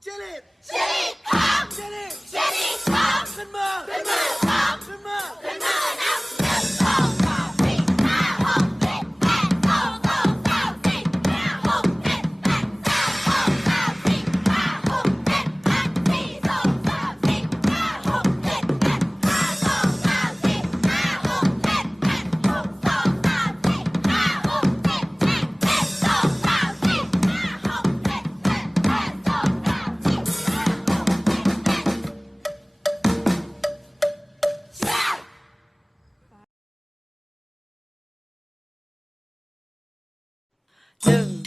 Jenny! Jenny, come! Jenny! two.